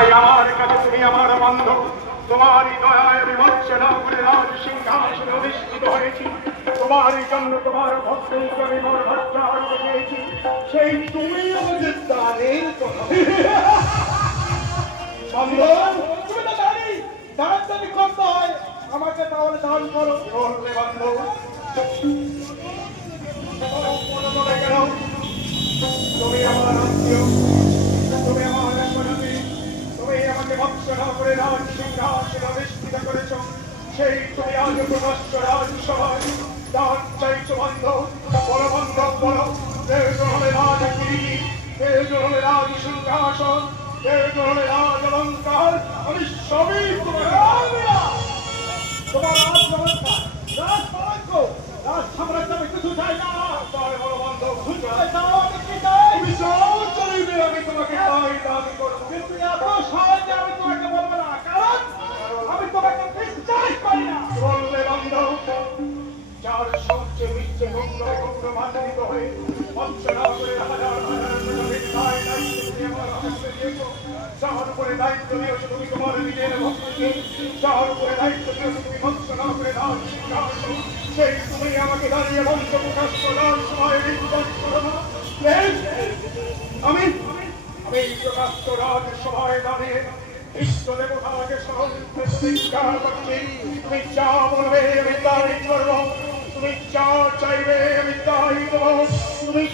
তাই আমার কাছে তুমি আমার বন্ধু, তোমারই দয়ায় বিভৎসনা করে রাজ সিংহাসনে অধিষ্ঠিত হয়েছি। তোমারই জন্য তোমার ভক্তকে আমি বরভৎসার পেয়েছি। সেই তুমি আমাদের দানের কথা বন্ধু, তুমি তো জানি দান যদি করতে হয় আমাকে তাহলে দান করো। বললে বন্ধু তুমি আমার আত্মীয়, তুমি আমার সনাতী, তুমি আমাকে ভৎসনা করে রাজ সিংহাসনে অধিষ্ঠিত করেছ। সেই তুমি আজ প্রকাশ্য রাজসভায় দান চাইছো বন্ধু। বলো বন্ধু বলো, প্রয়োজন হলে রাজ কিরিটি, প্রয়োজন হলে রাজ সিংহাসন, প্রয়োজন হলে রাজ অলঙ্কার, আমি সবই তোমার তোমার রাজ অলঙ্কার, রাজ পরাক্ষ, রাজ সাম্রাজ্য আমি কিছু চাই না। তাই বলো বন্ধু, তুমি যাও চলিবে, আমি তোমাকে তাই দাবি করবো, কিন্তু এত সহজে আমি তোমাকে বলবো না, কারণ আমি তোমাকে বিশ্বাস করি না। বললে বন্ধু, যার সবচেয়ে মিথ্যে গঙ্গায় গৌরবান্বিত হয়ে বঞ্চনা করে হাজার হাজার দায় দায়িত্ব তুমি আমার হাতে দিয়েছো, যার উপরে দায়িত্ব দিয়েছো তুমি তোমার নিজের ভক্তিকে, যার উপরে দায়িত্ব দিয়েছো তুমি বঞ্চনা করে দাও সিংহাসন, সেই তুমি আমাকে দাঁড়িয়ে বঞ্চ প্রকাশ করার সময় বিশ্বাস করো না। আমি প্রকাশ্য রাজ সভায় দাঁড়িয়ে ইষ্ট দেবতাকে স্মরণ প্রতিজ্ঞা করছি, তুমি যা বলবে আমি তাই করবো, তুমি যা চাইবে আমি তাই দেবো, তুমি